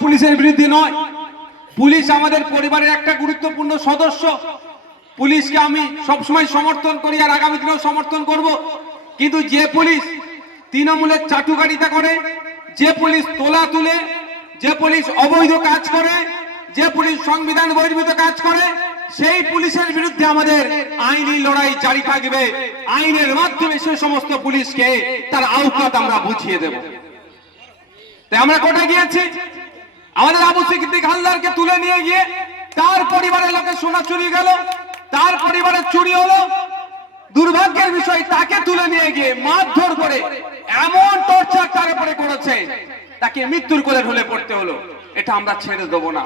পুলিশের বিরুদ্ধে নয়। পুলিশ আমাদের পরিবারের একটা গুরুত্বপূর্ণ সদস্য। পুলিশকে আমি সবসময় সমর্থন করি আর আগামী দিনেও সমর্থন করব। কিন্তু যে পুলিশ তৃণমূলের চাটুকারিতা করে, যে পুলিশ তোলা তুলে, যে পুলিশ অবৈধ কাজ করে, যে পুলিশ সংবিধান বহির্ভূত কাজ করে, সেই পুলিশের বিরুদ্ধে আমাদের আইনি লড়াই জারি থাকবে। আইনের মাধ্যমে সেই সমস্ত পুলিশকে তার আওকাত আমরা বুঝিয়ে দেব। তাই আমরা কোথায় গিয়েছি? আমাদের আবু সিদ্দিক হালদারকে তুলে নিয়ে গিয়ে তার পরিবারের লোকের সোনা চুরি গেল, তার পরিবারের চুরি হলো। দুর্ভাগ্যের বিষয়, তাকে তুলে নিয়ে গিয়ে মারধর করে এমন টর্চার তার উপরে করেছে, তাকে মৃত্যুর কোলে ঢলে পড়তে হলো। এটা আমরা ছেড়ে দেবো না।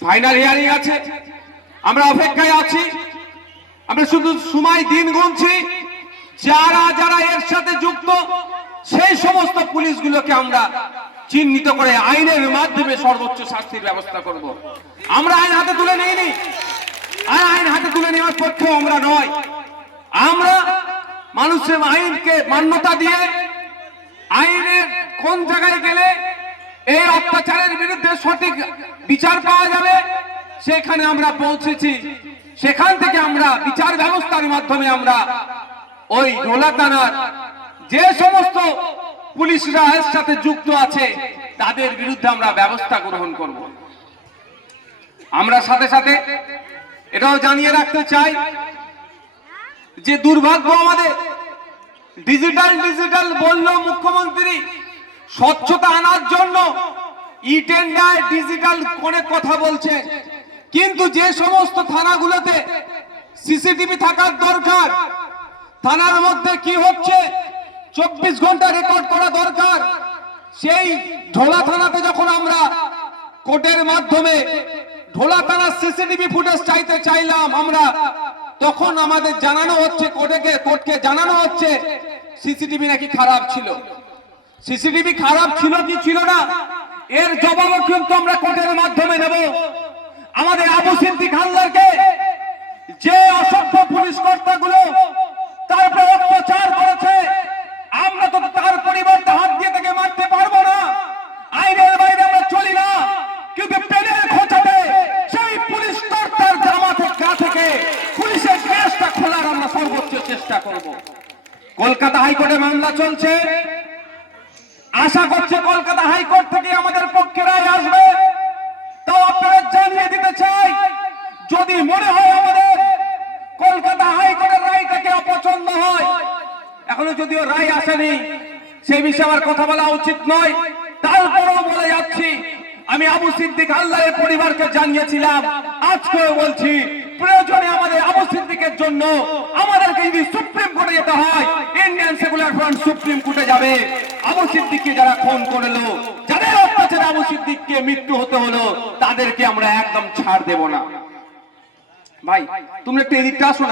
ফাইনাল হিয়ারিং আছে। আমরা অপেক্ষায় আছি। আমরা শুধু সময় দিন গুনছি। যারা যারা এর সাথে যুক্ত, সেই সমস্ত পুলিশগুলোকে আমরা চিহ্নিত করে আইনের মাধ্যমে সর্বোচ্চ শাস্তির ব্যবস্থা করব। আমরা আইন হাতে তুলে নিইনি। আর আইন হাতে তুলে নেওয়ার পক্ষেও আমরা নয়। আমরা মানুষের আইনকে মান্যতা দিয়ে আইনের কোন জায়গায় গেলে এই অত্যাচারের বিরুদ্ধে সঠিক বিচার পাওয়া যাবে, সেখানে আমরা পৌঁছেছি। সেখান থেকে আমরা বিচার ব্যবস্থার মাধ্যমে আমরা ওই রোলা থানার যে সমস্ত পুলিশরা এর সাথে যুক্ত আছে, তাদের বিরুদ্ধে আমরা ব্যবস্থা গ্রহণ করব। আমরা সাথে সাথে এটাও জানিয়ে রাখতে চাই যে দুর্ভাগ্য আমাদের, ডিজিটাল ডিজিটাল বলল মুখ্যমন্ত্রী, স্বচ্ছতা আনার জন্য ই টেন্ডার ডিজিটাল অনেক কথা বলছে। কিন্তু যে সমস্ত থানাগুলোতে সিসিটিভি থাকার দরকার, থানার মধ্যে কি হচ্ছে? চব্বিশ ঘণ্টা রেকর্ড করা দরকার। সেই ঢোলা থানাতে যখন আমরা কোর্টের মাধ্যমে ঢোলা থানার সিসিটিভি ফুটেজ চাইতে চাইলাম আমরা, তখন আমাদের জানানো হচ্ছে কোর্টকে কোর্টকে জানানো হচ্ছে, সিসিটিভি নাকি খারাপ ছিল। সিসিটিভি খারাপ ছিল কি ছিল না, এর জবাবও কিন্তু আমরা কোর্টের মাধ্যমে নেব। আমাদের আবু সিদ্দিক হালদারকে যে অসভ্য পুলিশ কর্তাগুলো তারপরে অত্যাচার করেছে আমরা তো তার পরিবর্তে হাত দিয়ে তাকে মারতে পারব না আইনের বাইরে আমরা চলি না কিন্তু পেনের খোঁচাতে সেই পুলিশ কর্তার জামা থেকে পুলিশের গ্যাসটা খোলার আমরা সর্বোচ্চ চেষ্টা করব। কলকাতা হাইকোর্টে মামলা চলছে। আশা করছে কলকাতা হাইকোর্ট থেকে আমাদের পক্ষে রায় আসবে। তাও আপনারা জানিয়ে দিতে চাই, যদি মনে হয় আমাদের কলকাতা হাইকোর্টের রায়টাকে অপছন্দ হয়? এখনও যদিও রায় আসেনি, সেই বিষয়ে আমার কথা বলা উচিত নয়। তারপরেও বলে যাচ্ছি আমি আবু সিদ্দিক আল্লাহের পরিবারকে জানিয়েছিলাম। আজকেও বলছি, প্রয়োজনে আমাদের আবু সিদ্দিকের জন্য আমাদেরকে যদি সুপ্রিম কোর্টে যেতে হয়, ইন্ডিয়ান সেকুলার ফ্রন্ট সুপ্রিম কোর্টে যাবে। আবু সিদ্দিককে যারা খুন করল, যাদের অত্যাচারে আবু সিদ্দিককে মৃত্যু হতে হলো, তাদেরকে আমরা একদম ছাড় দেব না। ভাই তুমি একটু এদিকটা আসো